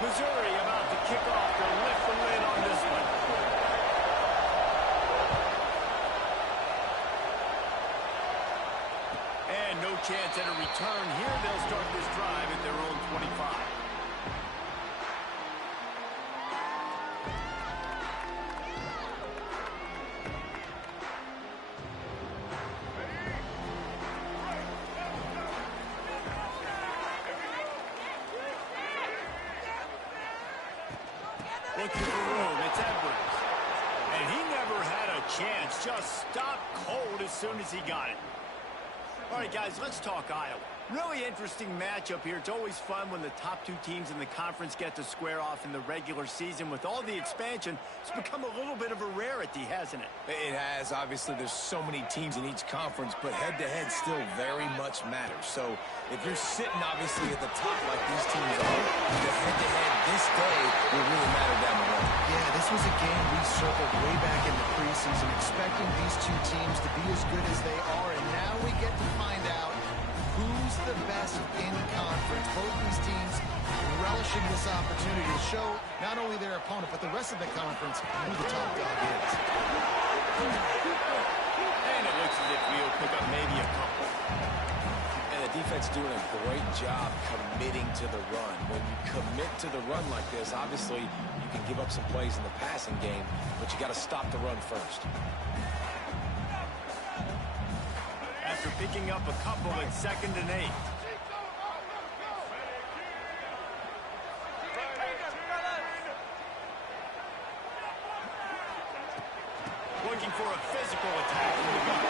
Missouri about to kick off to lift the lid on this one. And no chance at a return here. They'll start this drive at their own 25. Looking for room, it's Edwards. And he never had a chance, just stopped cold as soon as he got it. All right, guys, let's talk Iowa. Really interesting matchup here. It's always fun when the top two teams in the conference get to square off in the regular season. With all the expansion, it's become a little bit of a rarity, hasn't it? It has. Obviously, there's so many teams in each conference, but head-to-head still very much matters. So if you're sitting, obviously, at the top like these teams are, the head-to-head this day will really matter down the road. Yeah, this was a game we circled way back in the preseason, expecting these two teams to be as good as they are, and now we get to find out who's the best in conference. Both these teams relishing this opportunity to show not only their opponent, but the rest of the conference who the top dog is. And it looks as if we'll pick up maybe a couple. And the defense doing a great job committing to the run. When you commit to the run like this, obviously you can give up some plays in the passing game, but you got to stop the run first. After picking up a couple at 2nd and 8. Looking for a physical attack from the gun.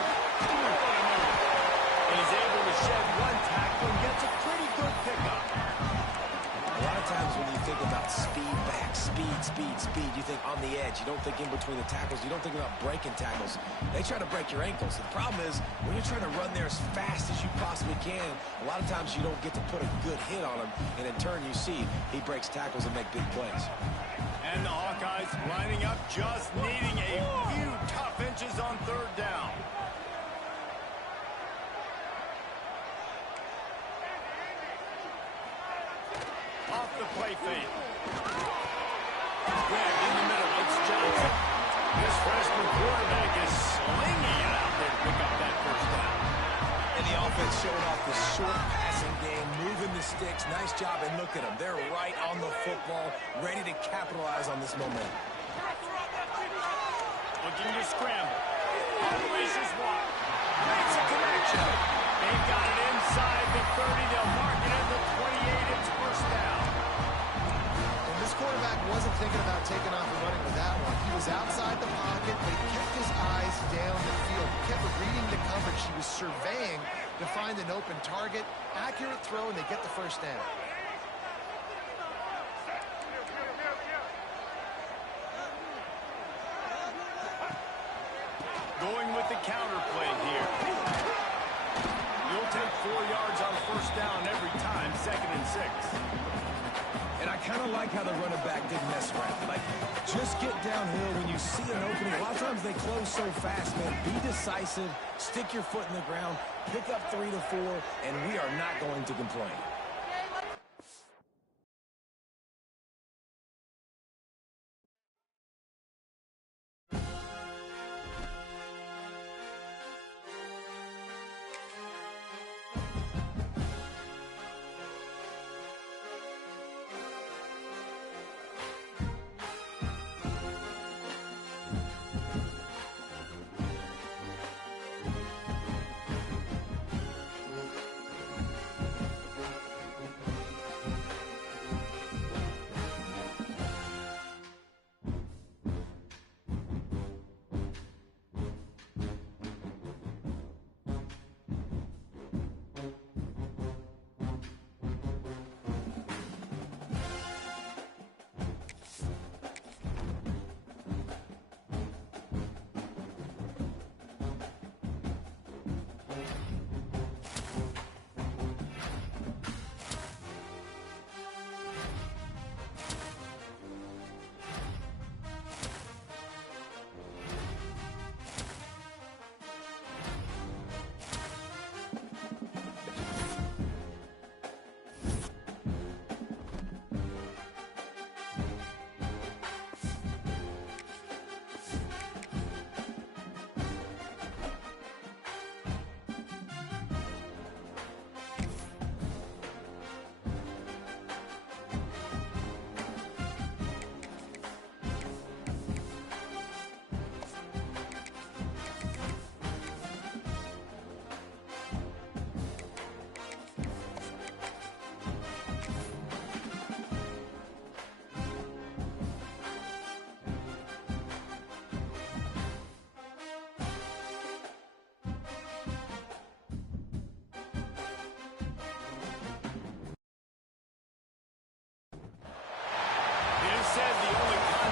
And he's able to shed one tackle and gets a pretty good pickup. A lot of times when you think about speed back, speed, you think on the edge. You don't think in between the tackles. You don't think about breaking tackles. They try to break your ankles. The problem is when you're trying to run there as fast as you possibly can, a lot of times you don't get to put a good hit on him, and in turn you see he breaks tackles and make big plays. And the Hawkeyes lining up, just needing a few tough inches on 3rd down. Off the play fake. Grabbed in the middle, it's Johnson. This freshman quarterback is slinging it out there to pick up that 1st down. And the offense showing off the short passing game, moving the sticks. Nice job, and look at them. They're right on the football, ready to capitalize on this momentum. Looking to scramble. Unleashes one. Makes a connection. They've got it inside the 30. They'll mark it at the 28. It's 1st down. And this quarterback wasn't thinking about taking off and running with that one. He was outside the pocket, but he kept his eyes down the field. He kept reading the coverage. He was surveying to find an open target. Accurate throw, and they get the 1st down. Going with the counter play here. You'll take 4 yards on 1st down every time, 2nd and 6. And I kind of like how the running back didn't mess around. Like, just get downhill when you see an opening. A lot of times they close so fast, man. Be decisive, stick your foot in the ground, pick up 3 to 4, and we are not going to complain.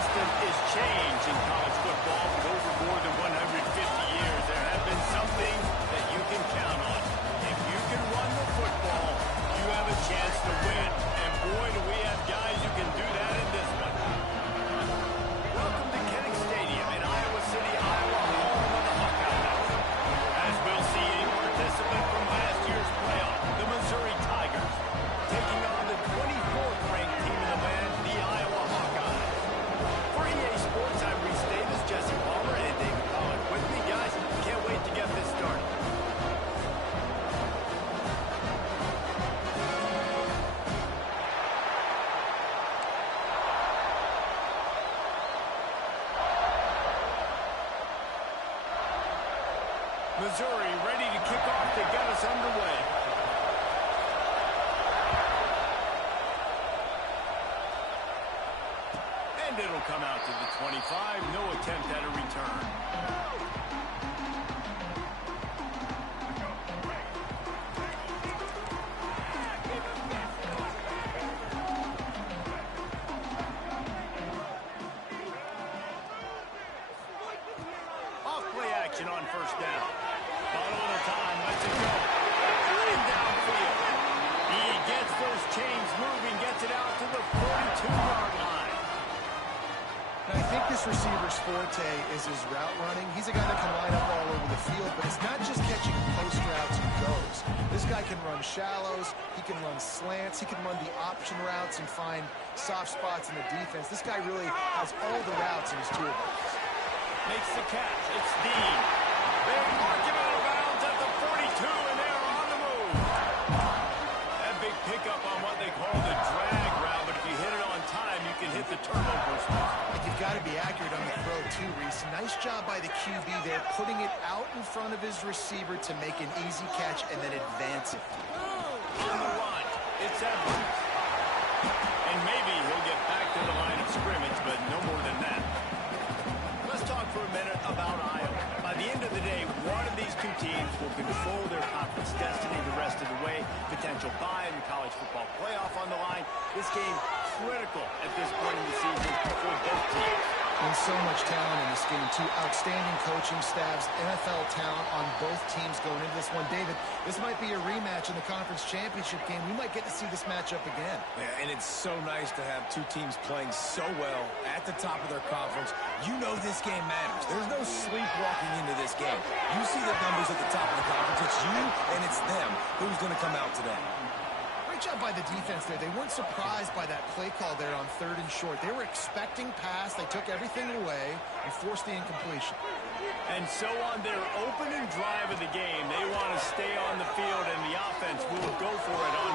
system is change in college football for over more than 150 years. There have been some things that you can count on. If you can run the football, you have a chance to win. And boy, do we have guys who can do that in this one. Welcome to Kinnick Stadium in Iowa City, Iowa, home of the Hawkeyes. As we'll see a participant from last year's playoff, the Missouri Tigers, taking on the 24th ranked team in the land, the Iowa Hawkeyes. For EA Sports, I'm Reese Davis, Jesse Palmer, and David Pollack with me. Guys, can't wait to get this started. Missouri ready to kick off to get us underway. And it'll come out to the 25. No attempt at a return. Off play action on first down. Got a little time, lets it go. Running downfield. He gets those chains moving, gets it out to the 42-yard line. I think this receiver's forte is his route running. He's a guy that can line up all over the field, but it's not just catching post routes and goes. This guy can run shallows, he can run slants, he can run the option routes and find soft spots in the defense. This guy really has all the routes in his toolbox. Makes the catch. It's Dean. They mark him out of bounds at the 42, and they're on the move. That big pickup on what they call the drag route, but if you hit it on time, you can hit the turnover spot. And you've got to be accurate on the throw, too, Reese. Nice job by the QB there, putting it out in front of his receiver to make an easy catch and then advance it. On the run, it's Edwards. And maybe he'll get back to the line of scrimmage, but no more than that. Let's talk for a minute about Iowa. By the end of the day, one of these two teams will control their conference destiny the rest of the way. Potential bye in the college football playoff on the line. This game critical at this point in the season for both teams. And so much talent in this game, too. Outstanding coaching staffs, NFL talent on both teams going into this one. David, this might be a rematch in the conference championship game. We might get to see this matchup again. Yeah, and it's so nice to have two teams playing so well at the top of their conference. You know this game matters. There's no sleepwalking into this game. You see the numbers at the top of the conference. It's you and it's them. Who's going to come out today? Great job by the defense there. They weren't surprised by that play call there on 3rd and short. They were expecting pass. They took everything away and forced the incompletion. And so on their opening drive of the game, they want to stay on the field, and the offense will go for it on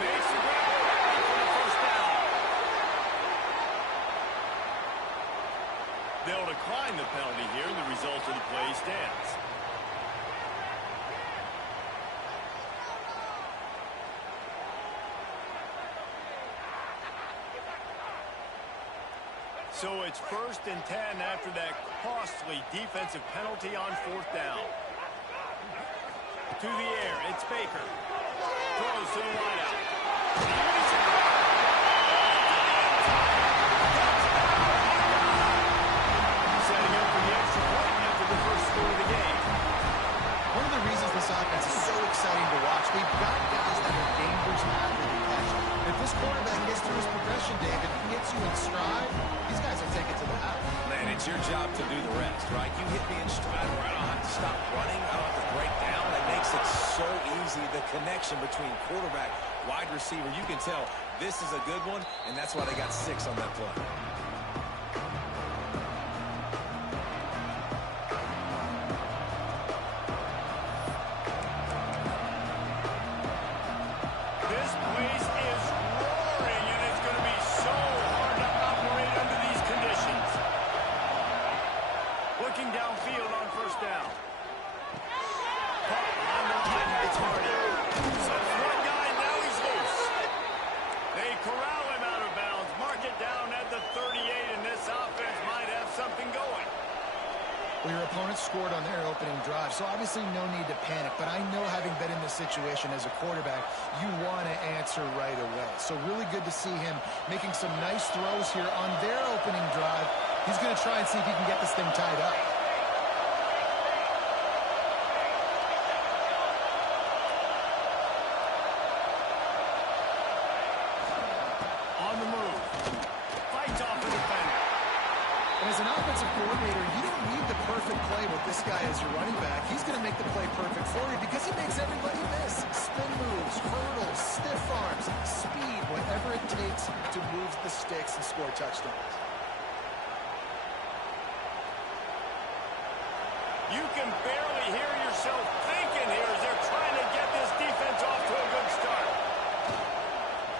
makes the grab for the first down. They'll decline the penalty here. The result of the play stands. So it's 1st and 10 after that costly defensive penalty on 4th down. To the air, it's Baker. Throws to the wideout. Setting up for the extra point after the first score of the game. One of the reasons this offense is so exciting to watch, they've got guys that are dangerous after the catch. If this quarterback gets through his progression, David, he hits you in stride, these guys will take it to the house. Man, it's your job to do the rest, right? You hit me in stride where I don't have to stop running. I don't have to break down. It makes it so easy. The connection between quarterback, wide receiver, you can tell this is a good one, and that's why they got 6 on that play. This place is roaring, and it's going to be so hard to operate under these conditions. Looking downfield on 1st down. Caught on the line, it's Hardy. So one guy, now he's loose. They corral him out of bounds, mark it down at the 38, and this offense might have something going. Well, your opponent scored on their opening drive, so obviously no need to panic. But I know, having been in this situation as a quarterback, you want to answer right away. So really good to see him making some nice throws here on their opening drive He's going to try and see if he can get this thing tied up. On the move. Fights off the defender. And as an offensive coordinator, you don't need the perfect play with this guy as your running back. He's going to make the play perfect for you because he makes everybody miss. Spin moves, hurdles, stiff arms, speed, whatever it takes to move the sticks and score touchdowns. You can barely hear yourself thinking here as they're trying to get this defense off to a good start.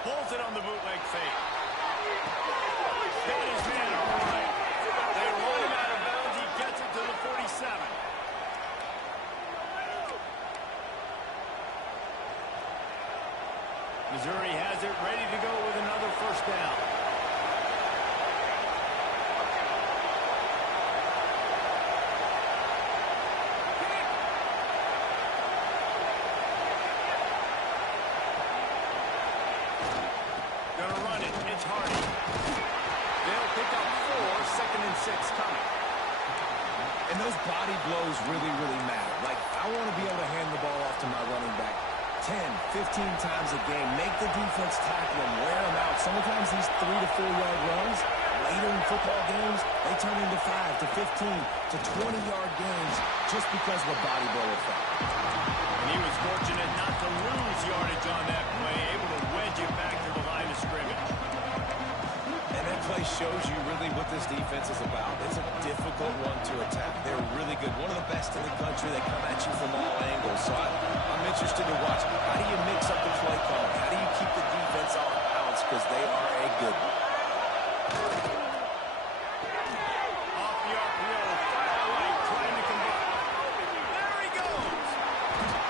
Pulls it on the bootleg fake. Got his man all right. They run him out of bounds. He gets it to the 47. Missouri has it ready to go with another first down. Gonna run it. It's Hardy. They'll pick up 4, 2nd and 6 coming. And those body blows really, really matter. Like, I want to be able to hand the ball off to my running back 10, 15 times a game. Make the defense tackle him, wear him out. Sometimes these 3 to 4 yard runs, later in football games, they turn into 5 to 15 to 20-yard games just because of a body blow effect. And he was fortunate not to lose yardage on that play, able to wedge it back to the line of scrimmage. And that play shows you really what this defense is about. It's a difficult one to attack. They're really good. One of the best in the country. They come at you from all angles. So I'm interested to watch. How do you mix up the play calling? How do you keep the defense off balance? Because they are a good one. Off the RPO, far right, trying to convert. There he goes.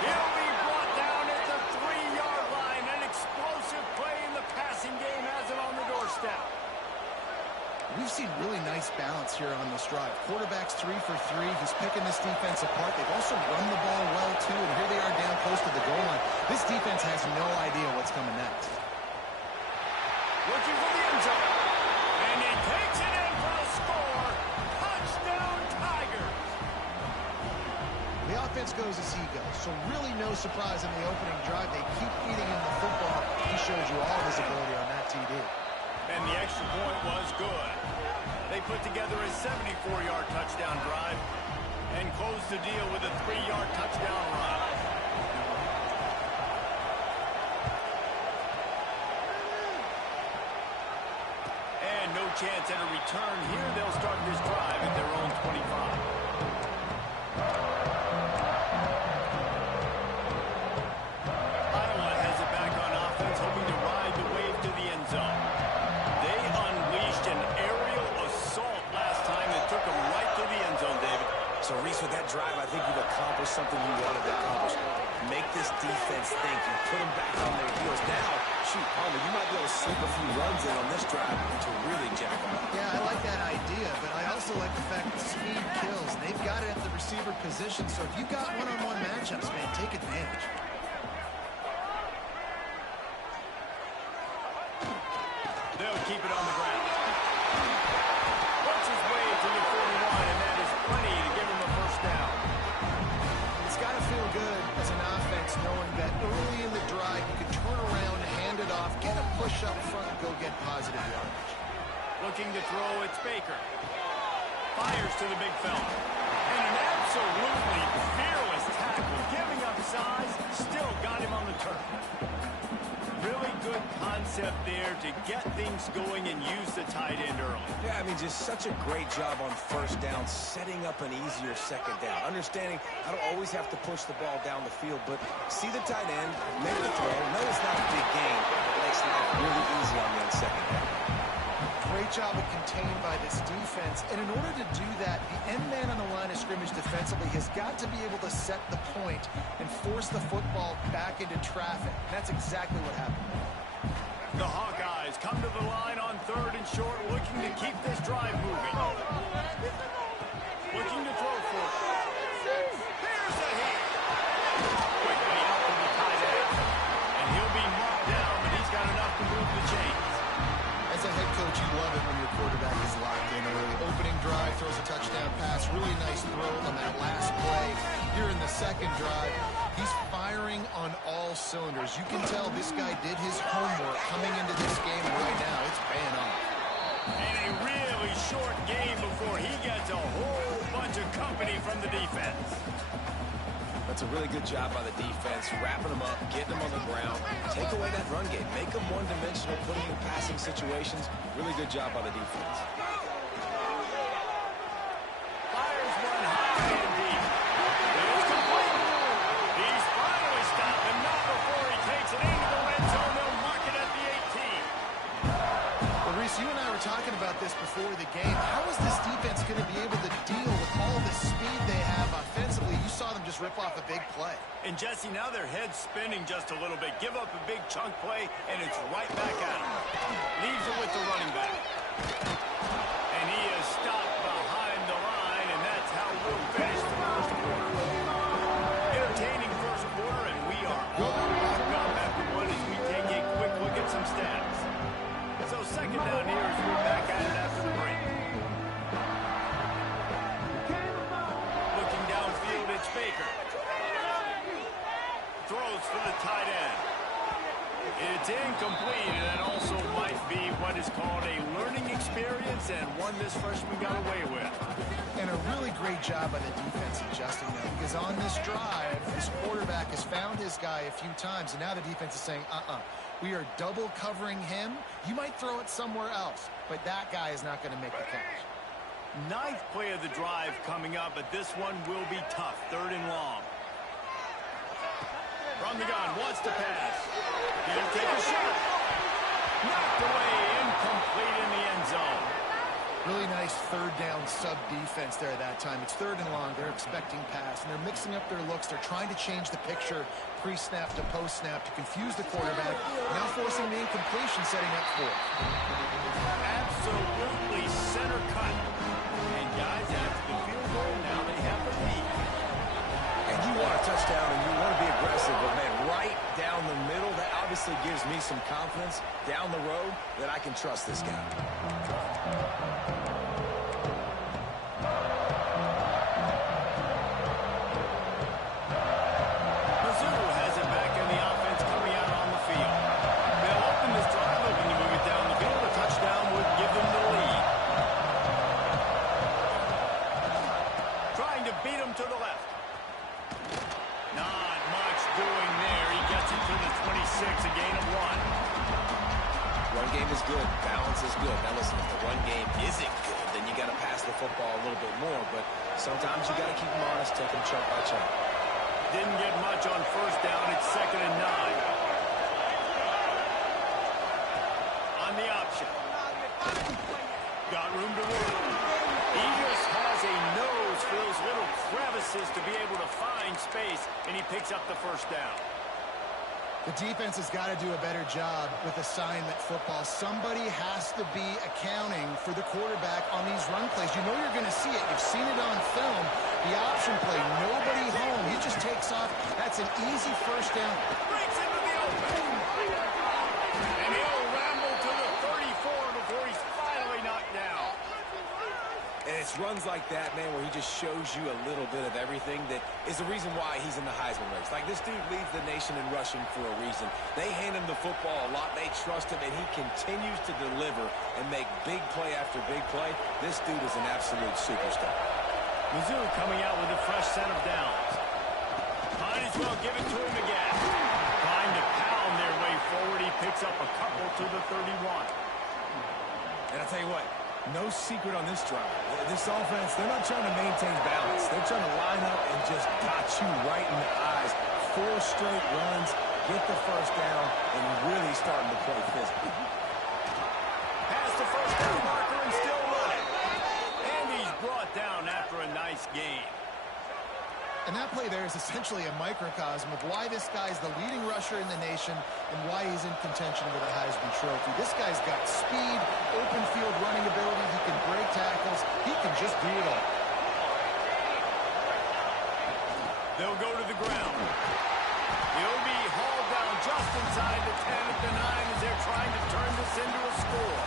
He'll be brought down at the 3-yard line. An explosive play in the passing game has it on the doorstep. We've seen really nice balance here on this drive. Quarterback's 3 for 3. He's picking this defense apart. They've also run the ball well, too, and here they are down close to the goal line. This defense has no idea what's coming next. Looking for the end zone. And he takes it in for the score. Touchdown, Tigers. The offense goes as he goes, so really no surprise in the opening drive. They keep feeding him the football. He showed you all his ability on that TD. And the extra point was good. They put together a 74-yard touchdown drive and closed the deal with a 3-yard touchdown run. And no chance at a return here. They'll start this drive at their own 25. Iowa has it back on offense, hoping to ride the wave to the end zone. They unleashed an aerial assault last time that took them right to the end zone, David. So, Reese, with that drive, I think you've accomplished something you wanted to accomplish. Make this defense think. You put them back on their heels. Now, shoot, Palmer, you might be able to slip a few runs in on this drive to really jack them up. Yeah, I like that idea, but I also like the fact that speed kills. They've got it at the receiver position, so if you've got one-on-one matchups, man, take advantage. They'll keep it on the ground. Works his way to the 41, and that is plenty to give him a first down. It's got to feel good as an offense knowing that early in the drive you can turn around, hand it off, get a push up front, and go get positive yardage. Looking to throw, it's Baker. Fires to the big fella. And an absolutely fearless tackle. Giving up size, still got him on the turf. Really good concept there to get things going and use the tight end early. Yeah, I mean, just such a great job on first down, setting up an easier second down. Understanding I don't always have to push the ball down the field, but see the tight end, make the throw. No, it's not a big game, but it makes life really easy on me on second down. Great job of contained by this defense. And in order to do that, the end man on the line of scrimmage defensively has got to be able to set the point and force the football back into traffic. And that's exactly what happened. The Hawkeyes come to the line on 3rd and short, looking to keep this drive moving. Looking to throw for it. Here's a hit. Quickly out to the tight end. And he'll be marked down, but he's got enough to move the chains. As a head coach, you love it when your quarterback is locked in early. Opening really nice throw on that last play. Here in the second drive, he's firing on all cylinders. You can tell this guy did his homework coming into this game right now. It's paying off. And a really short game before he gets a whole bunch of company from the defense. That's a really good job by the defense, wrapping them up, getting them on the ground. Take away that run game. Make them one-dimensional, putting them in passing situations. Really good job by the defense. Fires one high and deep. It's complete. He's finally stopped, and not before he takes it into the red zone. They'll mark it at the 18. Well, Reese, you and I were talking about this before the game. How is this defense going to be able to deal with all the speed they have offensively? You saw them just rip off a big play. And Jesse, now their head's spinning just a little bit. Give up a big chunk play, and it's right back at him. Leaves it with the running back. And he is stopped behind the line, and that's how we'll finish the first quarter. Entertaining first quarter, and we are all locked up after one as we take a quick look at some stats. So second down here as we're back at it after the break. Looking downfield, it's Baker. Throws for the tight end. It's incomplete, and that also might be what is called a learning experience and one this freshman got away with. And a really great job by the defense adjusting that, because on this drive, this quarterback has found his guy a few times, and now the defense is saying, we are double covering him. You might throw it somewhere else, but that guy is not going to make the catch. Ninth play of the drive coming up, but this one will be tough. Third and long. From the gun, wants to pass. He'll take a shot. Knocked away, incomplete in the end zone. Really nice third down sub defense there that time. It's third and long. They're expecting pass, and they're mixing up their looks. They're trying to change the picture pre-snap to post-snap to confuse the quarterback. Now forcing the incompletion, setting up fourth. Absolutely center cut. And guys, after the field goal, now they have the lead. And you want a touchdown and you want to be aggressive, but man, right down the middle, that obviously gives me some confidence down the road that I can trust this guy. Mizzou has it back in the offense coming out on the field. They'll open this drive, looking to move it down the field. A touchdown would give them the lead. Trying to beat him to the left. Not much doing there. He gets it to the 26, a gain of 1. Run game is good. Balance is good. Now listen, if the run game isn't good, then you got to pass the football a little bit more. But sometimes you got to keep them honest, take them chunk by chunk. Didn't get much on first down. It's 2nd and 9. On the option. Got room to work. He just has a nose for those little crevices to be able to find space, and he picks up the first down. The defense has got to do a better job with assignment football. Somebody has to be accounting for the quarterback on these run plays. You know you're going to see it. You've seen it on film. The option play, nobody home. He just takes off. That's an easy first down. Breaks into the open. And he'll ramble to the 34 before he's finally knocked down. And it's runs like that, man, where he just shows you a little bit of everything that is the reason why he's in the Heisman race. Like, this dude leads the nation in rushing for a reason. They hand him the football a lot. They trust him, and he continues to deliver and make big play after big play. This dude is an absolute superstar. Mizzou coming out with a fresh set of downs. Might as well give it to him again. Trying to pound their way forward. He picks up a couple to the 31. And I'll tell you what, no secret on this drive. This offense, they're not trying to maintain balance. They're trying to line up and just got you right in the eyes. 4 straight runs, get the first down, and really starting to play physical. Has the first down marker and still running. And he's brought down after a nice game. And that play there is essentially a microcosm of why this guy's the leading rusher in the nation and why he's in contention for the Heisman Trophy. This guy's got speed, open field running ability. He can break tackles. He can just do it all. They'll go to the ground. He'll be hauled down just inside the 10 at the 9 as they're trying to turn this into a score.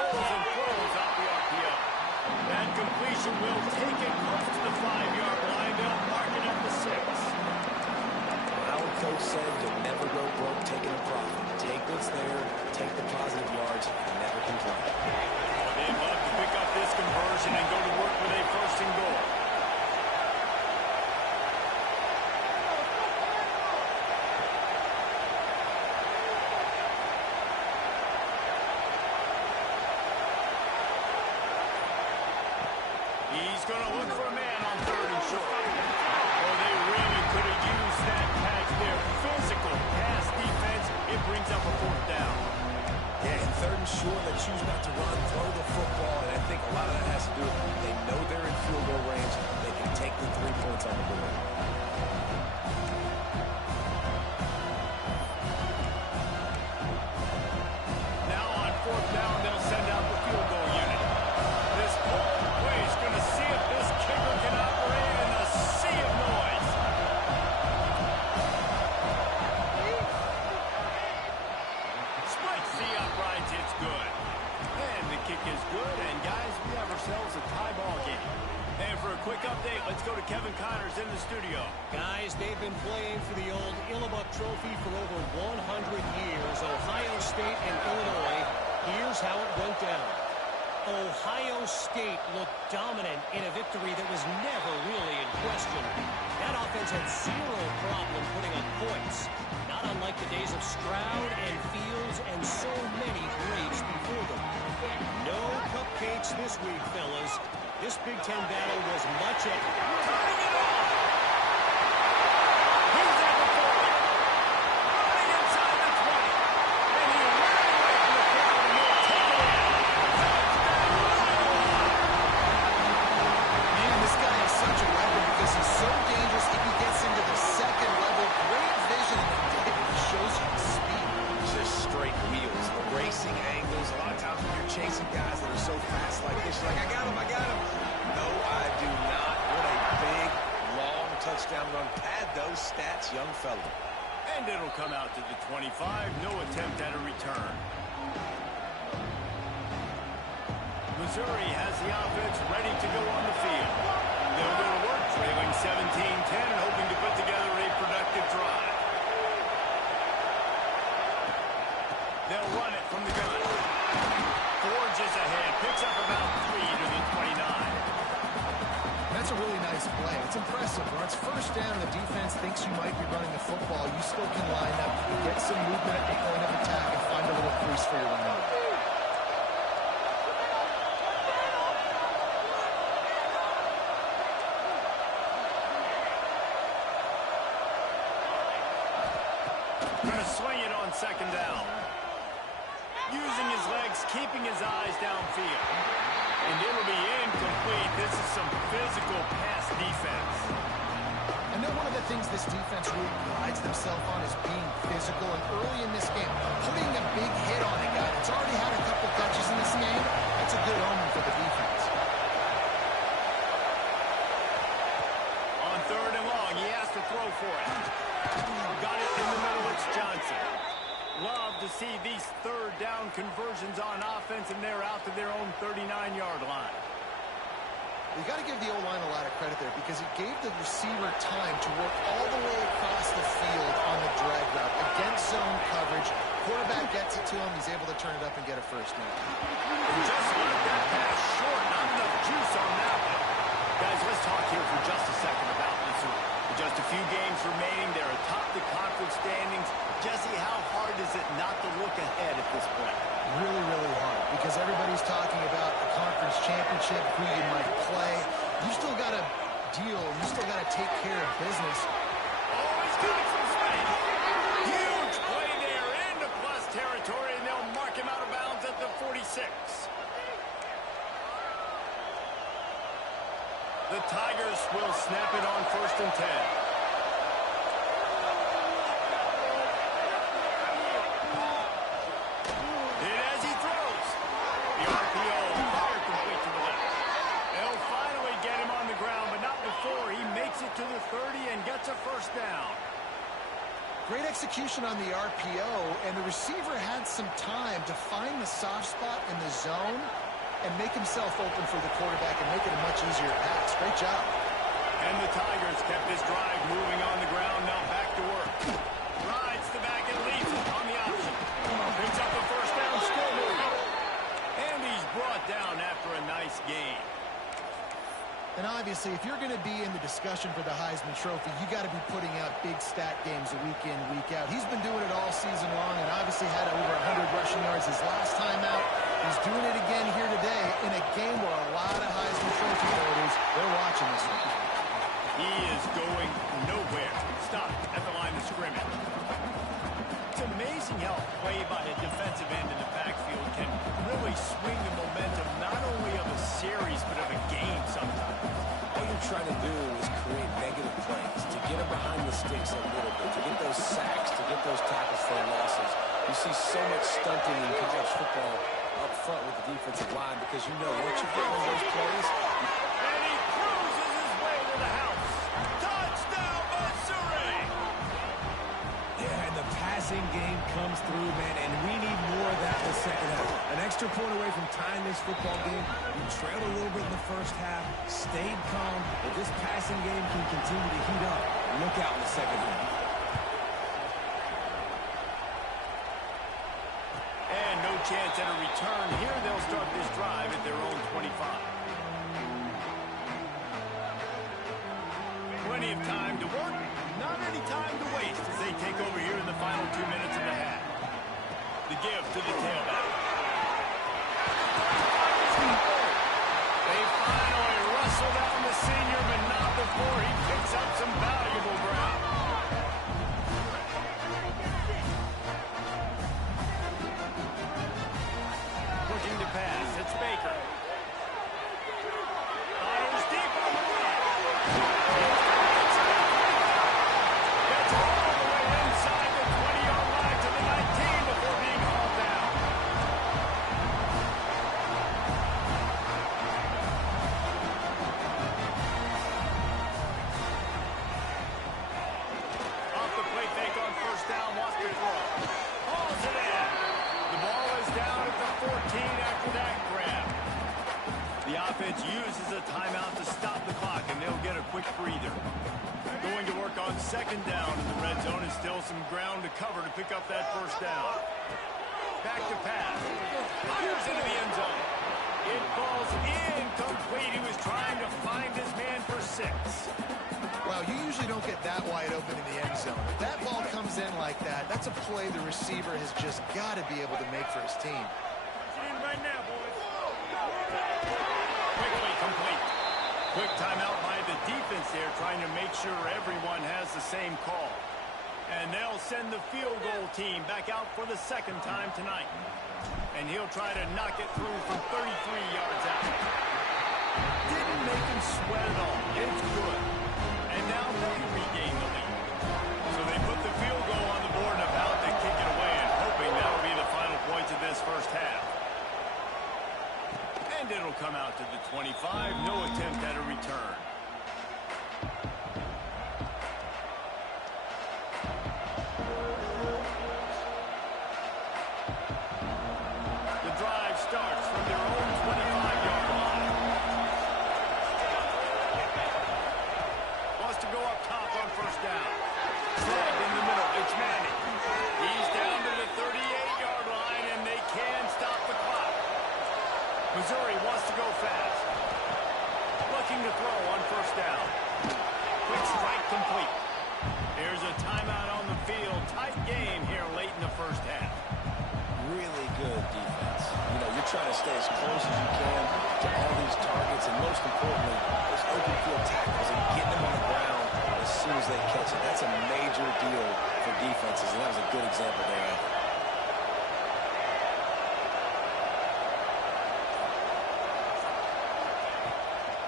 pulls and throws off the RPO. That completion will take it close to the 5-yard line. They'll mark it at the 6. Our coach said you'll never go broke taking a profit. Take what's there, take the positive yards, and never complain. Well, they'd love to pick up this conversion and go to work with a 1st and goal. He's going to look for a man on 3rd and short. Well, they really could have used that patch there. Physical pass defense. It brings up a 4th down. Yeah, in 3rd and short, they choose not to run, throw the football, and I think a lot of that has to do with they know they're in field goal range. They can take the 3 points on the board. Now on 4th down, they'll send out the field goal unit. This whole play is going to see if this kicker can operate in a sea of noise. Spikes the uprights, it's good. And the kick is good, and guys, we have ourselves a tie ball game. And for a quick update, let's go to Kevin Connors in the studio. Guys, they've been playing for the old Illibuck Trophy for over 100 years. Ohio State and Illinois. Here's how it went down. Ohio State looked dominant in a victory that was never really in question. That offense had zero problem putting up points. Not unlike the days of Stroud and Fields and so many greats before them. No cupcakes this week, fellas. This Big Ten battle was much at... He's at the 40. Running inside the 20. And he ran away from the crowd and will take it in. Man, this guy is such a weapon because he's so dangerous if he gets into the 2nd level. Great vision, and he shows you the speed. Just straight wheels, racing angles. A lot of times when you're chasing guys that are so fast like this, you're like, I got him, I got him. No, I do not. What a big, long touchdown run. Pad those stats, young fella. And it'll come out to the 25. No attempt at a return. Missouri has the offense ready to go on the field. They'll go to work, trailing 17-10 and hoping to put together a productive drive. They'll run it from the gun. Forges ahead, picks up about 3 to the 29. That's a really nice play. It's impressive. When it's 1st down and the defense thinks you might be running the football, you still can line up, get some movement at the point of attack, and find a little crease for your running. Going to swing it on 2nd down. Using his legs, keeping his eyes downfield. And it'll be incomplete. This is some physical pass defense. I know one of the things this defense really prides themselves on is being physical, and early in this game, putting a big hit on a guy that's already had a couple touches in this game, that's a good omen for the defense. On 3rd and long, he has to throw for it. Got it in the middle, it's Johnson. Love to see these 3rd down conversions on offense, and they're out to their own 39-yard line. You got to give the O-line a lot of credit there because it gave the receiver time to work all the way across the field on the drag route against zone coverage. Quarterback gets it to him. He's able to turn it up and get a 1st down. Just let that pass short. Not enough juice on that one. Guys, let's talk here for just a second about Missouri. With just a few games remaining, they're atop the conference standings. Jesse, how hard is it not to look ahead at this point? Really, really hard because everybody's talking about the conference championship, who you might play. You still got to deal. You still got to take care of business. Oh, he's getting some space. Huge play there into plus territory, and they'll mark him out of bounds at the 46. The Tigers will snap it on 1st and 10. Great execution on the RPO, and the receiver had some time to find the soft spot in the zone and make himself open for the quarterback and make it a much easier pass. Great job. And the Tigers kept this drive moving on the ground. Now back to work. Rides the back and leads it on the option. Picks up the first down, still moving. And he's brought down after a nice gain. And obviously, if you're going to be in the discussion for the Heisman Trophy, you got to be putting out big stat games week in, week out. He's been doing it all season long and obviously had over 100 rushing yards his last time out. He's doing it again here today in a game where a lot of Heisman Trophy voters, they're watching this one. He is going nowhere. Stop at the line of scrimmage. It's amazing how a play by a defensive end in the backfield can really swing the momentum not only of a series but of a game sometimes. All you're trying to do is create negative plays, to get them behind the sticks a little bit, to get those sacks, to get those tackles for losses. You see so much stunting in college football up front with the defensive line because you know once you get one of those plays, And he cruises his way to the house. Touchdown, Missouri! yeah, and the passing game comes through, man, and we need more of that in the second half. An extra point away from tying this football game. You trailed a little bit in the first half, stayed calm. If this passing game can continue to heat up, look out in the second half. And no chance at a return. Here they'll start this drive at their own 25. Plenty of time to work, not any time to waste as they take over here in the final 2 minutes of the half. The give to the tailback. They finally wrestle down the senior, but not before he picks up some valuable ground. Looking to pass, it's Baker. Fires deep on the right. Gets all the way inside the 20-yard line to the 19 before being hauled down. Off the play fake on first down, wants to throw. Hauls it in. The ball is down at the 14 after that grab. The offense uses a timeout to stop the clock, and they'll get a quick breather. Going to work on second down in the red zone, and still some ground to cover to pick up that first down. Back to pass. Fires into the end zone. It falls incomplete. He was trying to find his man for 6. Wow, you usually don't get that wide open in the end zone. If that ball comes in like that, that's a play the receiver has just got to be able to make for his team. Quickly complete. Quick timeout by the defense there, trying to make sure everyone has the same call. And they'll send the field goal team back out for the second time tonight. And he'll try to knock it through from 33 yards out. Didn't make him sweat at all. It's good. And now they regain the lead. So they put the field goal on the board and about to kick it away, and hoping that'll be the final points of this first half. And it'll come out to the 25. No attempt at a return. The drive starts from their own 25-yard line. Wants to go up top on first down. Snagged in the middle. It's Manning. He's down to the 38-yard line, and they can stop the clock. Missouri wants to go fast. Looking to throw on first down. Quick strike complete. Here's a timeout on the field. Tight game here late in the first half. Really good defense. You know, you're trying to stay as close as you can to all these targets, and most importantly, those open field tackles and getting them on the ground as soon as they catch it. That's a major deal for defenses, and that was a good example there.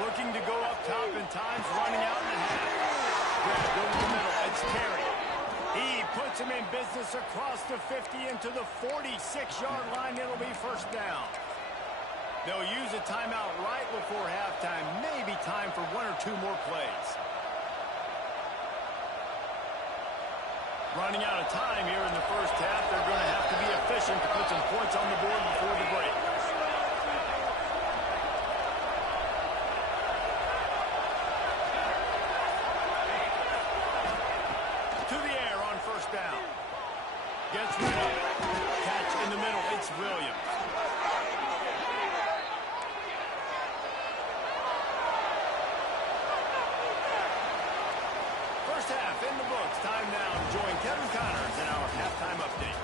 Looking to go up top, and time's running out in the half. Grabbed over the middle. It's Terry. He puts him in business across the 50 into the 46-yard line. It'll be first down. They'll use a timeout right before halftime. Maybe time for 1 or 2 more plays. Running out of time here in the first half. They're going to have to be efficient to put some points on the board before the break. To the air on first down. Gets rid of it. Catch in the middle. It's Williams. First half in the books. Time now to join Kevin Connors in our halftime update.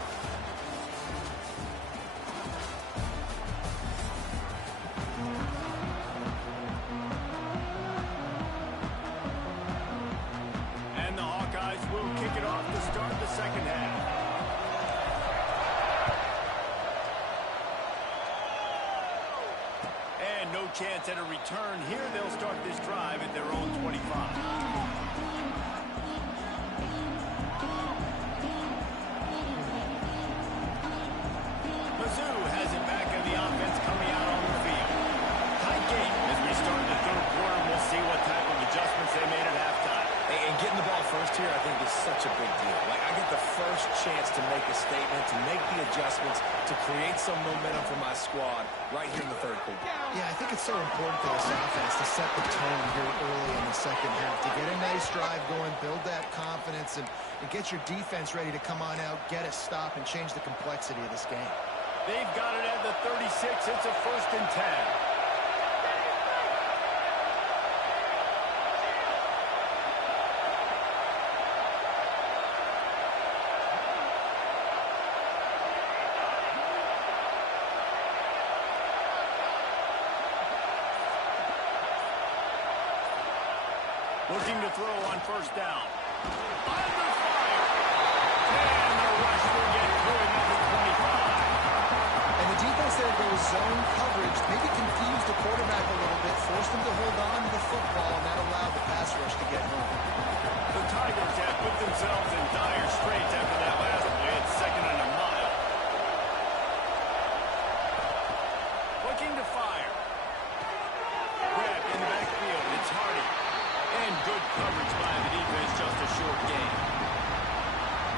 And the Hawkeyes will kick it off to start the second half. And no chance at a return here. They'll start this drive at their own 25. Has it back in the offense coming out on the field. Tight game as we start the third quarter. We'll see what type of adjustments they made at halftime. And getting the ball first here, I think, is such a big deal. Like, I get the first chance to make a statement, to make the adjustments, to create some momentum for my squad right here in the third quarter. Yeah, I think it's so important for this offense to set the tone here early in the second half, to get a nice drive going, build that confidence, and get your defense ready to come on out, get a stop, and change the complexity of this game. They've got it at the 36. It's a 1st and 10. Looking to throw on first down. Under fire. And the rush will get through it at the 25. And the defense there goes zone coverage, maybe confused the quarterback a little bit, forced him to hold on to the football, and that allowed the pass rush to get home. The Tigers have put themselves in dire straits after that last play. It's 2nd and a mile. Looking to fire. Grab in the backfield. It's Hardy. And good coverage by the defense, just a short game.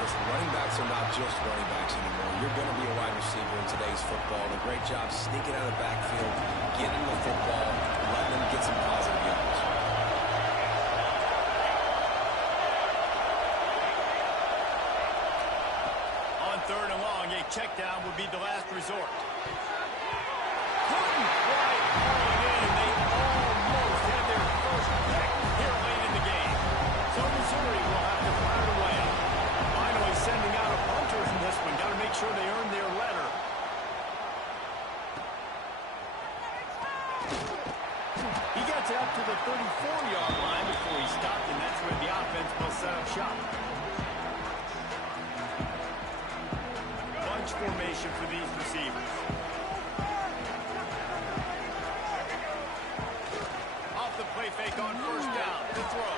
Listen, running backs are not just running backs anymore. You're going to be a wide receiver in today's football. A great job sneaking out of the backfield, getting the football, letting them get some positive yards. On 3rd and long, a check down would be the last resort. Couldn't quite pull it in. They almost had their first pick here late in the game. So Missouri will have to fire it away. Finally sending out a punter in this one. Got to make sure they earn their letter. He gets it up to the 34-yard line before he stopped, and that's where the offense will set up shop. Bunch formation for these receivers. Off the play fake on first down. The throw.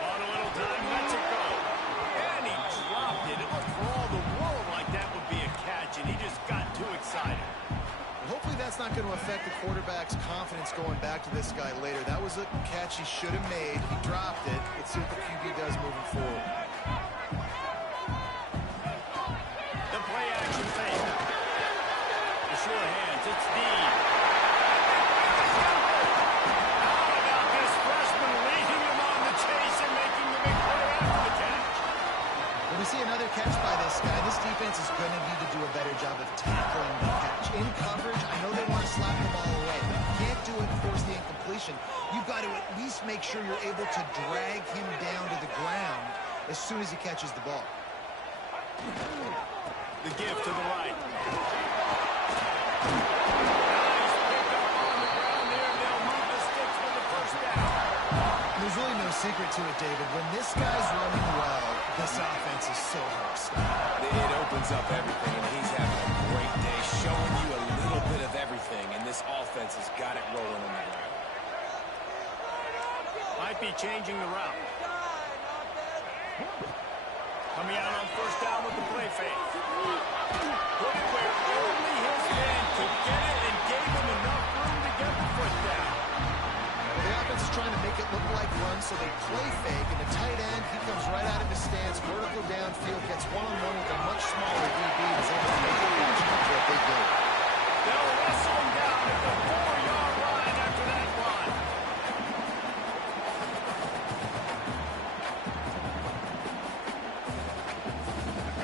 On a little time, lets it go. And he dropped it. It looked for all the world like that would be a catch, and he just got too excited. Hopefully that's not going to affect the quarterback's confidence going back to this guy later. That was a catch he should have made. He dropped it. Let's see what the QB does moving forward. The play action fake. The sure hands. It's Dean. How about this freshman leading him on the chase and making the big play after the catch? When we see another catch by this guy, this defense is going to need to do a better job of tackling the catch. In coverage, I know they want to slap the ball away, but you can't do it and force the incompletion. You've got to at least make sure you're able to drag him down to the ground as soon as he catches the ball. The give to the right. Nice pickup on the ground there. They'll move the sticks for the first down. There's really no secret to it, David. When this guy's running well, this offense is so hard to stop. It opens up everything, and he's having a great day, showing you a little bit of everything, and this offense has got it rolling on the ground. Might be changing the route. Coming out on first down with the play fake. Put it where only his man could get it and gave him enough room to get the foot down. Well, the offense is trying to make it look like runs, so they play fake, and the tight end, he comes right out of his stance, vertical downfield, gets one-on-one with a much smaller DB, and is able to make a catch for a big gain. They'll wrestle him down at the 4-yard line after that run.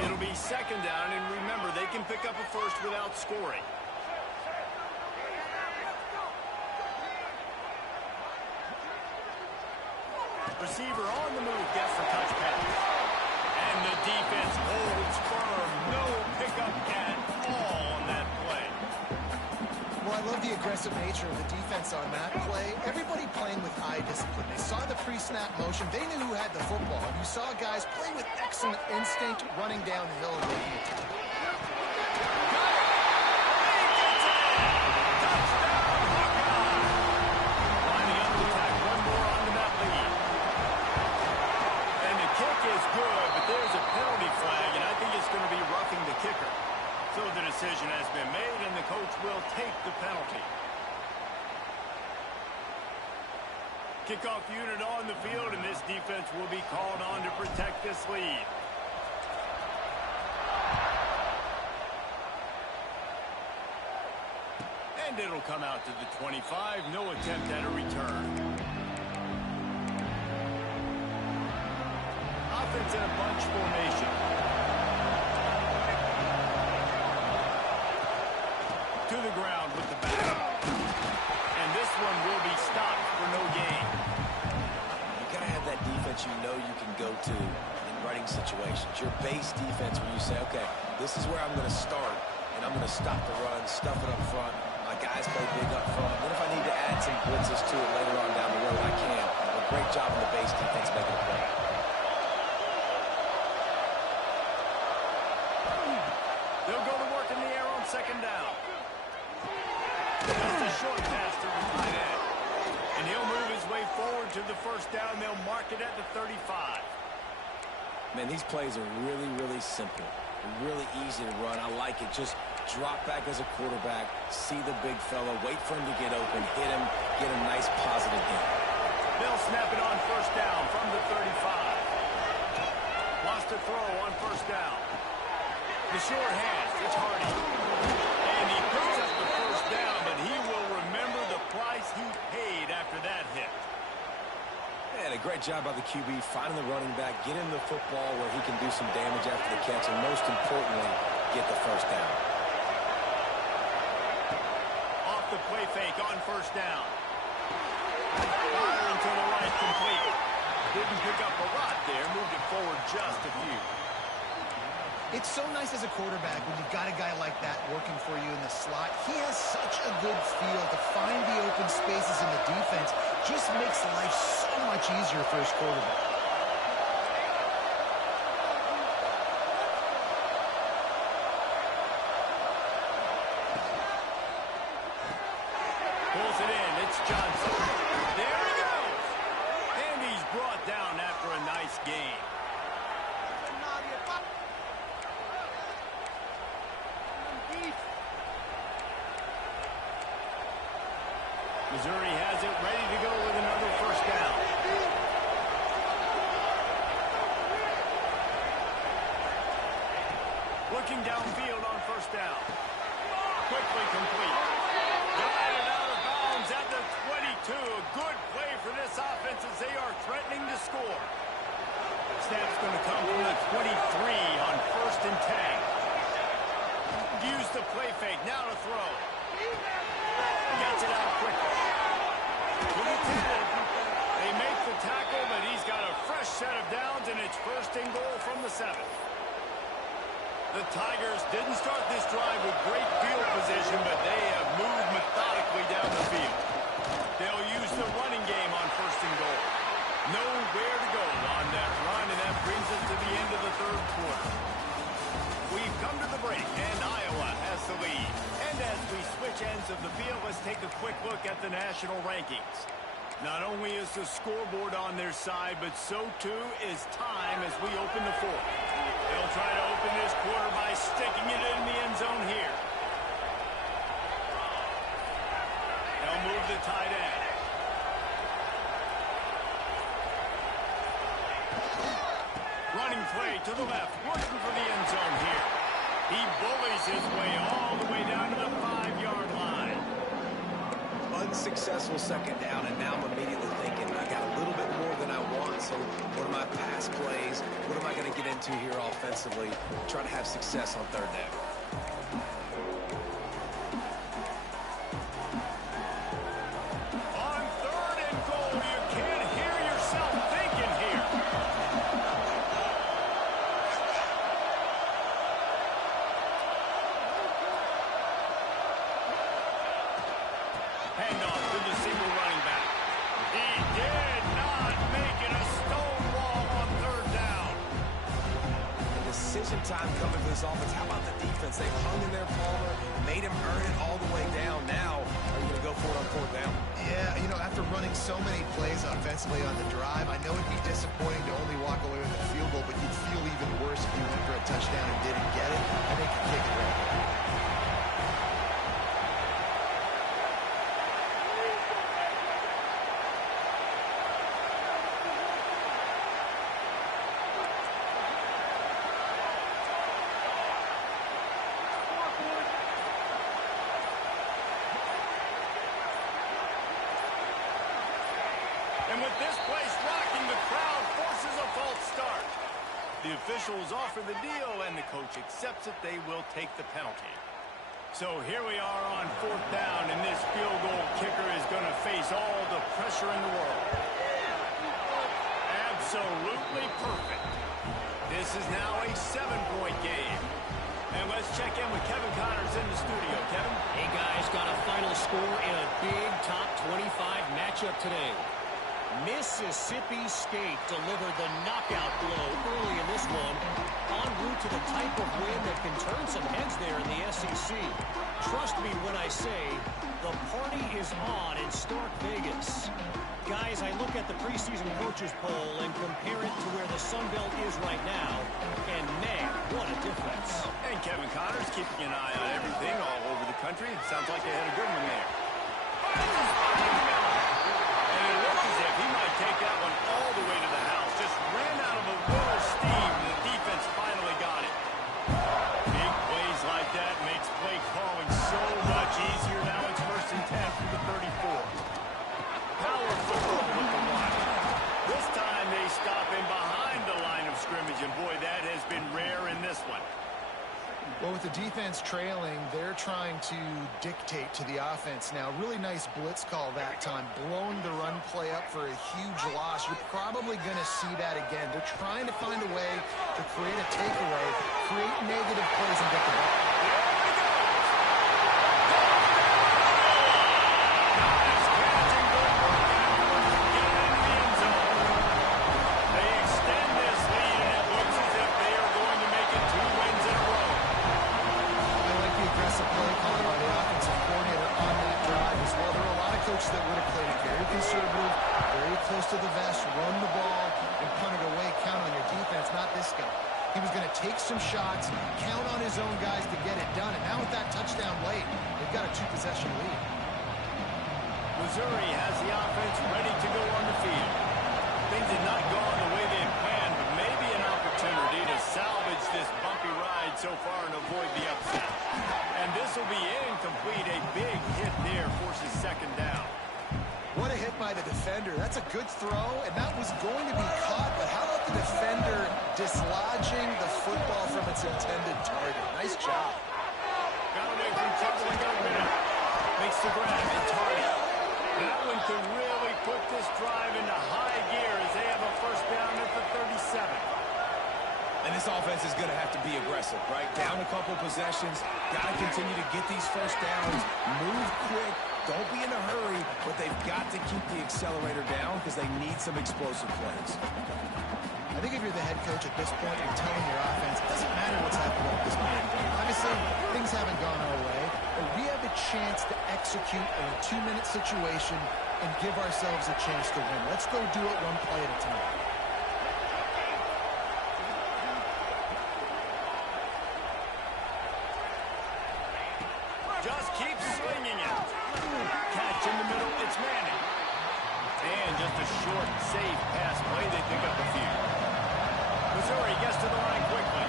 It'll be second down, and remember, they can pick up a first without scoring. Receiver on the move, gets the touch pass. And the defense holds firm. No pickup at all on that play. Well, I love the aggressive nature of the defense on that play. Everybody playing with eye discipline. They saw the pre-snap motion. They knew who had the football. And you saw guys play with excellent instinct running downhill and making a tackle. So the decision has been made, and the coach will take the penalty. Kickoff unit on the field, and this defense will be called on to protect this lead. And it'll come out to the 25. No attempt at a return. Offense in a bunch formation. To the ground with the back. And this one will be stopped for no gain. You got to have that defense you know you can go to in running situations. Your base defense where you say, okay, this is where I'm going to start, and I'm going to stop the run, stuff it up front. My guys play big up front. Then if I need to add some blitzes to it later on down the road, I can. A great job on the base defense making a play. They'll go to work in the air on second down. Just a short pass to the tight end. And he'll move his way forward to the first down. They'll mark it at the 35. Man, these plays are really, really simple. They're really easy to run. I like it. Just drop back as a quarterback, see the big fella, wait for him to get open, hit him, get a nice positive hit. They'll snap it on first down from the 35. Wants to throw on first down. The short hash, it's Hardy. And he picks up the first down, but he will remember the price he paid after that hit. And a great job by the QB finding the running back, get him the football where he can do some damage after the catch, and most importantly, get the first down. Off the play fake on first down. Firing to the right, complete. Didn't pick up a lot there, moved it forward just a few. It's so nice as a quarterback when you've got a guy like that working for you in the slot. He has such a good feel to find the open spaces in the defense. Just makes life so much easier for his quarterback. Pulls it in. It's Johnson. There he goes. And he's brought down after a nice gain. Missouri has it, ready to go with another first down. Looking downfield on first down. Quickly complete. Guided out of bounds at the 22. A good play for this offense as they are threatening to score. Snap's going to come from the 23 on first and 10. Use the play fake. Now to throw. Gets it out quickly. They make the tackle, but he's got a fresh set of downs, and it's first and goal from the 7. The Tigers didn't start this drive with great field position, but they have moved methodically down the field. They'll use the running game on first and goal. Nowhere to go on that run, and that brings us to the end of the third quarter. We've come to the break, and Iowa has the lead. And as we switch ends of the field, let's take a quick look at the national rankings. Not only is the scoreboard on their side, but so too is time as we open the fourth. They'll try to open this quarter by sticking it in the end zone here. They'll move the tight end. play to the left, looking for the end zone here. He bullies his way all the way down to the 5-yard line. Unsuccessful second down, and now I'm immediately thinking, I got a little bit more than I want, so what are my pass plays? What am I going to get into here offensively? Try to have success on third down. On 3rd and goal, you can't hear yourself thinking here. Handoff to the single running back. He did not make it a stone wall on 3rd down. And decision time coming for this offense. How about the defense? They've hung in there, Palmer, made him earn it all the way down. Now, are you going to go for it on 4th down? Yeah, you know, after running so many plays offensively on the drive, I know it'd be disappointing to only walk away with a field goal, but you'd feel even worse if you went for a touchdown and didn't get it. I think you kick it right. And with this place rocking, the crowd forces a false start. The officials offer the deal, and the coach accepts it. They will take the penalty. So here we are on 4th down, and this field goal kicker is going to face all the pressure in the world. Absolutely perfect. This is now a 7-point game. And let's check in with Kevin Connors in the studio. Kevin? Hey, guys, got a final score in a big top 25 matchup today. Mississippi State delivered the knockout blow early in this one, en route to the type of win that can turn some heads there in the SEC. Trust me when I say the party is on in Stark Vegas. Guys, I look at the preseason coaches poll and compare it to where the Sun Belt is right now, and man, what a difference. And Kevin Connors keeping an eye on everything all over the country. Sounds like they had a good one there. And it looked as if he might take that one all the way to the house. Just ran out of a little steam, and the defense finally got it. Big plays like that makes play calling so much easier. Now it's 1st and 10 from the 34. Power football with the one. This time they stop him behind the line of scrimmage, and boy, that has been rare in this one. Well, with the defense trailing, they're trying to dictate to the offense now. Really nice blitz call that time, blowing the run play up for a huge loss. You're probably going to see that again. They're trying to find a way to create a takeaway, create negative plays, and get the ball. That would have played it very conservative, very close to the vest, run the ball, and punt it away. Count on your defense, not this guy. He was going to take some shots, count on his own guys to get it done. And now with that touchdown late, they've got a 2-possession lead. Missouri has the offense ready to go on the field. Things had not gone the way they had planned, but maybe an opportunity to salvage this bumpy ride so far and avoid the upset. And this will be incomplete. A big hit there forces 2nd down. What a hit by the defender. That's a good throw, and that was going to be caught, but how about the defender dislodging the football from its intended target? Nice job. Got away from trouble and got rid of it. Makes the grab and target. That one could really put this drive into high gear as they have a 1st down at the 37. And this offense is going to have to be aggressive, right? Down a couple possessions. Got to continue to get these 1st downs. Move quick. Don't be in a hurry, but they've got to keep the accelerator down because they need some explosive plays. I think if you're the head coach at this point, you're telling your offense, it doesn't matter what's happening at this point. Obviously, things haven't gone our way, but we have a chance to execute in a 2-minute situation and give ourselves a chance to win. Let's go do it one play at a time. Just keep swinging it. Catch in the middle, it's Manning. And just a short, safe pass play, they pick up a few. Missouri gets to the line quickly.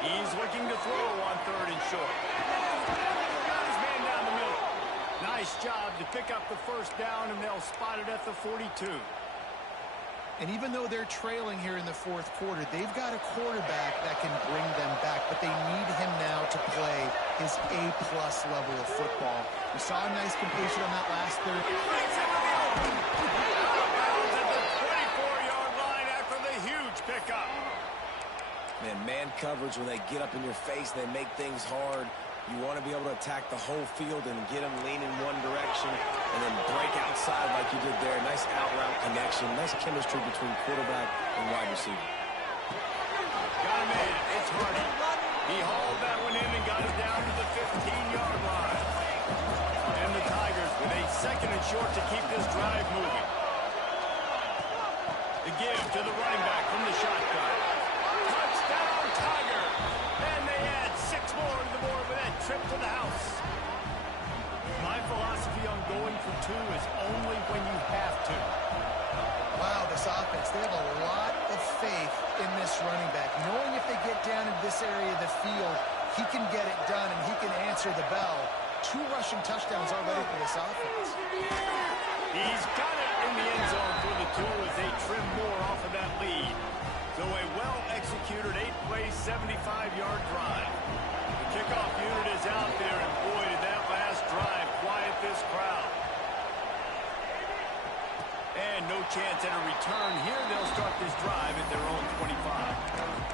He's looking to throw on 3rd and short. Got his man down the middle. Nice job to pick up the first down, and they'll spot it at the 42. And even though they're trailing here in the 4th quarter, they've got a quarterback that can bring them back, but they need him now to play his A-plus level of football. We saw a nice completion on that last third. Out of bounds at the 24-yard line after the huge pickup. Man coverage, when they get up in your face, they make things hard. You want to be able to attack the whole field and get them lean in one direction and then break outside like you did there. Nice out-route connection. Nice chemistry between quarterback and wide receiver. Got him in. It's Hardy. He hauled that one in and got it down to the 15-yard line. And the Tigers with a 2nd and short to keep this drive moving. The give to the running back from the shotgun. Touchdown, Tiger! And they add 6 more to the board with that trip to the house. My philosophy on going for 2 is only when you have to. Wow, this offense, they have a lot of faith in this running back. Knowing if they get down in this area of the field, he can get it done and he can answer the bell. 2 rushing touchdowns already for this offense. He's got it in the end zone for the 2 as they trim more off of that lead. So a well-executed 8-play, 75-yard drive. The kickoff unit is out there, and boy, did that last drive quiet this crowd. And no chance at a return here. They'll start this drive at their own 25.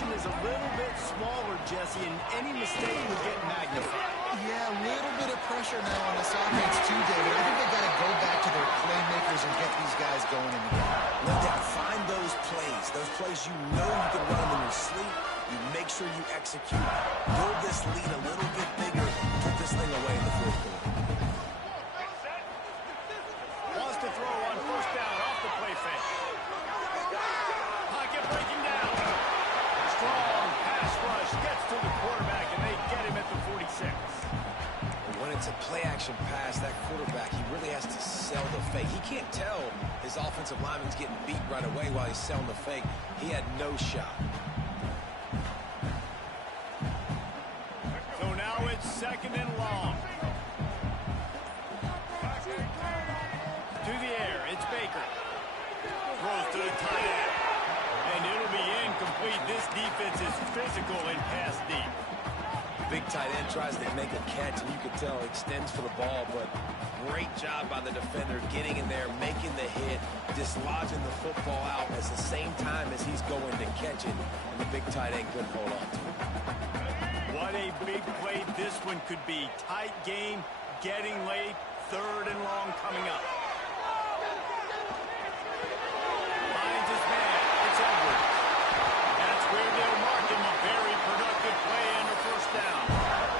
Is a little bit smaller, Jesse, and any mistake would get magnified. Yeah, a little bit of pressure now on this offense too, David. I think they got to go back to their playmakers and get these guys going in the game. No doubt, find those plays you know you can run them in your sleep. You make sure you execute. Build this lead a little bit bigger. Put this thing away in the 4th quarter. Wants to throw on 1st down off the play fake. Pocket breaking down. Strong pass rush gets to the quarterback, and they get him at the 46. When it's a play-action pass, that quarterback, he really has to sell the fake. He can't tell his offensive lineman's getting beat right away while he's selling the fake. He had no shot. So now it's 2nd and long. To the air, it's Baker. Throws to the tight end. And it'll be incomplete. This defense is physical and pass deep. Big tight end tries to make a catch, and you can tell extends for the ball, but great job by the defender getting in there, making the hit, dislodging the football out at the same time as he's going to catch it, and the big tight end couldn't hold on to it. What a big play this one could be. Tight game, getting late, 3rd and long coming up. Finds his man. It's Edwards. That's where they'll mark him. A very productive play and a 1st down.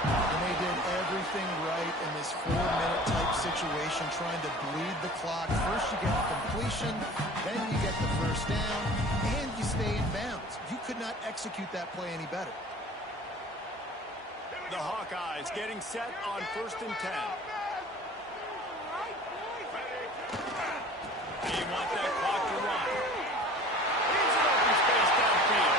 And they did everything right in this 4-minute type situation, trying to bleed the clock. First you get the completion, then you get the 1st down, and you stay in bounds. You could not execute that play any better. The Hawkeyes getting set on 1st and 10. They want that clock to run. Here's an open space downfield.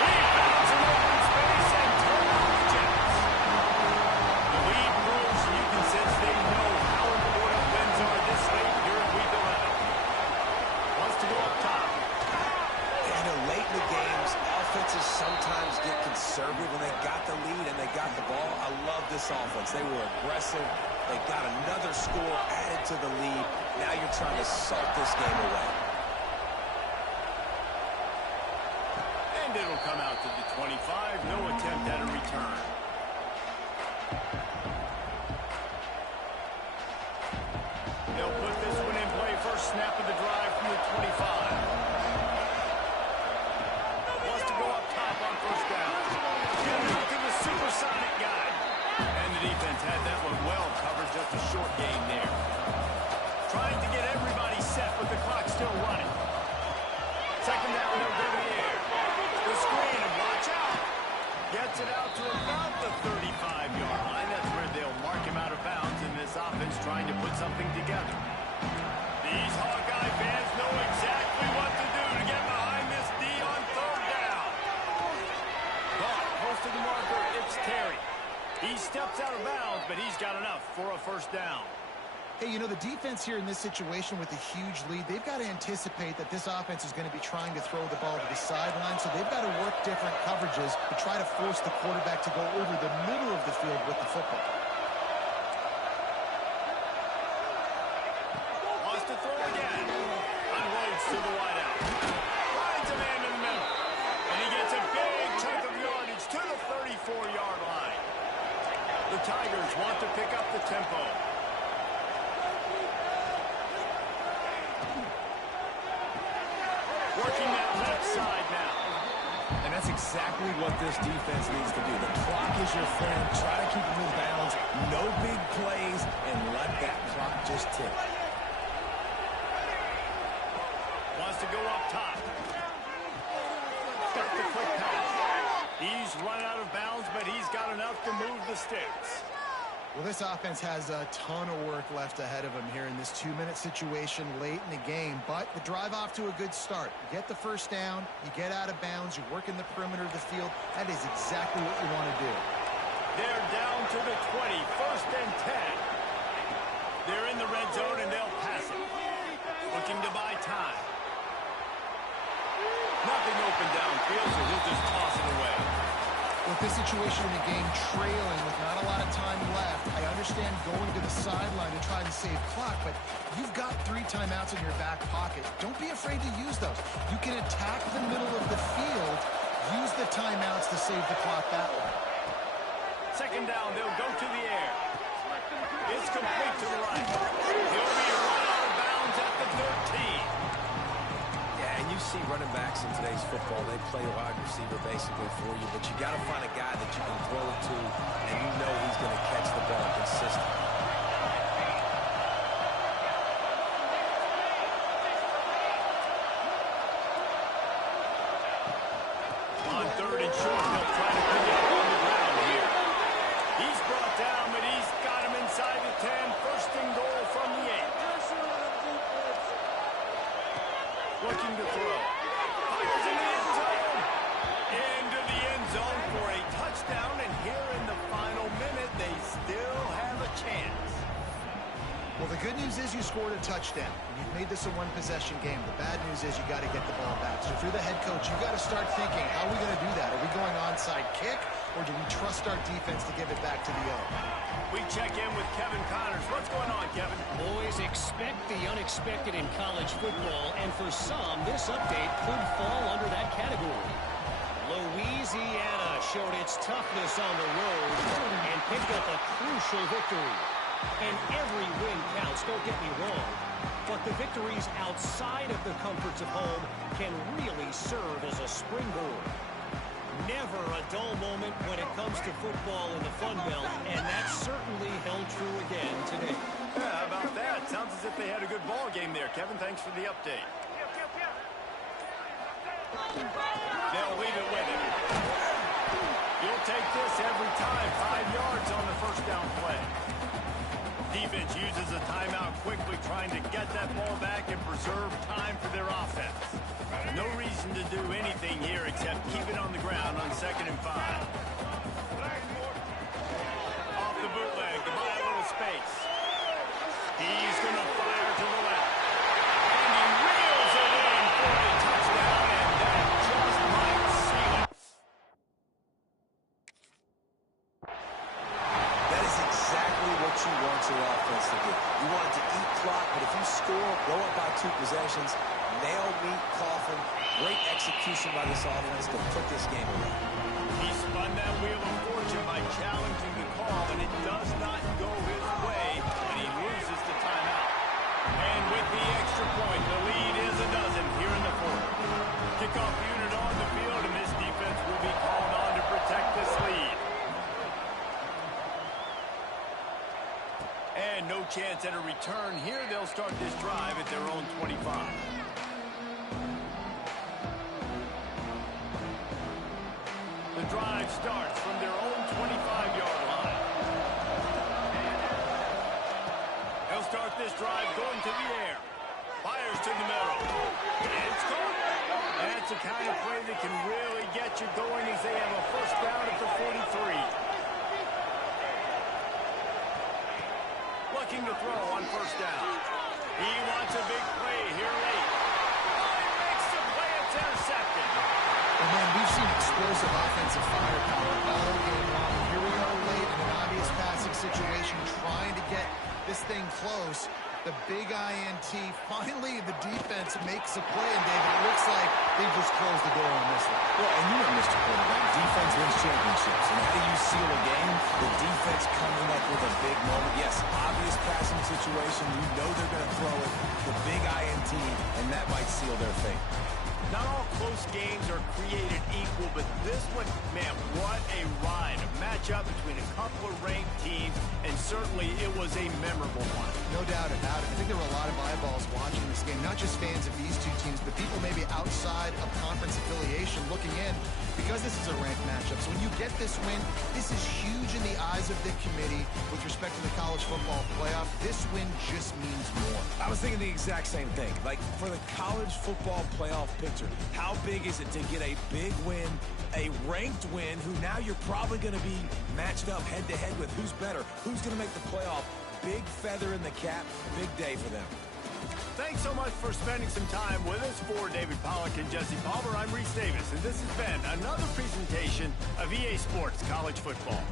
He found some open space and turned on the Jets. The lead grows, and you can sense they know how important wins are this late here in Week 11. Wants to go up top. I know late in the games, offenses sometimes get conservative when they got the lead and they got the ball. I love this offense. They were aggressive. They got another score added to the lead. Now you're trying to salt this game away. And it'll come out to the 25. No attempt at a return. They'll put this one in play. First snap of the drive from the 25. defense had that one well covered, just a short gain there. Trying to get everybody set, but the clock's still running. Second down, they'll go to the air. The screen, and watch out. Gets it out to about the 35-yard line. That's where they'll mark him out of bounds, and this offense trying to put something together. These Hawkeye fans know exactly what to do to get behind this D on third down. Ball close to the marker. It's Terry. He steps out of bounds, but he's got enough for a first down. Hey, you know, the defense here in this situation with a huge lead, they've got to anticipate that this offense is going to be trying to throw the ball to the sideline, so they've got to work different coverages to try to force the quarterback to go over the middle of the field with the football. Wants to throw again. Unloads to the wideout. Finds a man in the middle. And he gets a big chunk of yardage to the 34-yard line. The Tigers want to pick up the tempo. Working that left side now. And that's exactly what this defense needs to do. The clock is your friend. Try to keep them in bounds. No big plays, and let that clock just tick. Wants to go up top. Got the quick pass. He's run out of bounds, but he's got enough to move the sticks. Well, this offense has a ton of work left ahead of them here in this 2-minute situation late in the game, but the drive off to a good start. You get the first down, you get out of bounds, you work in the perimeter of the field. That is exactly what you want to do. They're down to the 20, first and 10. They're in the red zone, and they'll pass it. Looking to buy time. Nothing open downfield, so he'll just toss it away. With this situation in the game trailing with not a lot of time left, I understand going to the sideline to try and save clock, but you've got 3 timeouts in your back pocket. Don't be afraid to use those. You can attack the middle of the field, use the timeouts to save the clock that way. Second down, they'll go to the air. It's complete to the right. He'll be run out of bounds at the 13. And you see running backs in today's football, they play wide receiver basically for you, but you got to find a guy that you can throw it to, and you know he's going to catch the ball consistently. On third and short, they'll try to pick it up on the ground here. He's brought down, but he's got him inside the 10. First and goal from the 8. Looking to throw. Fires into the end zone. Into the end zone for a touchdown, and here in the final minute, they still have a chance. Well, the good news is you scored a touchdown. You've made this a one-possession game. The bad news is you got to get the ball back. So if you're the head coach, you got to start thinking, how are we going to do that? Are we going onside kick, or do we trust our defense to give it back to the O? We check in with Kevin Connors. What's going on, Kevin? Boys, expect the unexpected in college football, and for some, this update could fall under that category. Louisiana showed its toughness on the road and picked up a crucial victory. And every win counts, don't get me wrong, but the victories outside of the comforts of home can really serve as a springboard. Never a dull moment when it comes to football in the Fun Belt, and that certainly held true again today. Yeah, how about that? Sounds as if they had a good ball game there. Kevin, thanks for the update. They'll leave it with him. You'll take this every time. 5 yards on the first down play. Defense uses a timeout quickly, trying to get that ball back and preserve time for their offense. No reason to do anything here except keep it on the ground on 2nd and 5. Off the bootleg to buy a little space. He's going to fire to the left. And he reels it in for a touchdown, and that just might seal it. That is exactly what you want your offense to do. You want it to eat clock, but if you score, go up by 2 possessions, nail, meet, coffin. Great execution by this offense to put this game away. He spun that wheel of fortune by challenging the call, and it does not go his way, and he loses the timeout. And with the extra point, the lead is a dozen here in the 4th. Kickoff unit on the field, and this defense will be called on to protect this lead. And no chance at a return here. They'll start this drive at their own 25. The drive starts from their own 25-yard line. They'll start this drive going to the air. Fires to the middle. And it's caught. That's the kind of play that can really get you going as they have a first down at the 43. Looking to throw on first down. He wants a big play here late. Oh, he makes the play. It's intercepted. And man, we've seen explosive offensive firepower all game long. Here we are late in an obvious passing situation, trying to get this thing close. The big INT. Finally, the defense makes a play, and David, it looks like they just closed the door on this one. Well, and you know, Mr. Quarterback, defense wins championships. And how do you seal a game? The defense coming up with a big moment. Yes, obvious passing situation. You know they're going to throw it. The big INT, and that might seal their fate. Not all close games are created equal, but this one, man, what a ride. A matchup between a couple of ranked teams, and certainly it was a memorable one. No doubt about it. I think there were a lot of eyeballs watching this game, not just fans of these two teams, but people maybe outside of conference affiliation looking in, because this is a ranked matchup. So when you get this win, this is huge in the eyes of the committee with respect to the college football playoff. This win just means more. I was thinking the exact same thing. Like, for the college football playoff picture, how big is it to get a big win, a ranked win, who now you're probably going to be matched up head-to-head with who's better, who's going to make the playoff. Big feather in the cap, big day for them. Thanks so much for spending some time with us. For David Pollack and Jesse Palmer, I'm Reese Davis, and this has been another presentation of EA Sports College Football.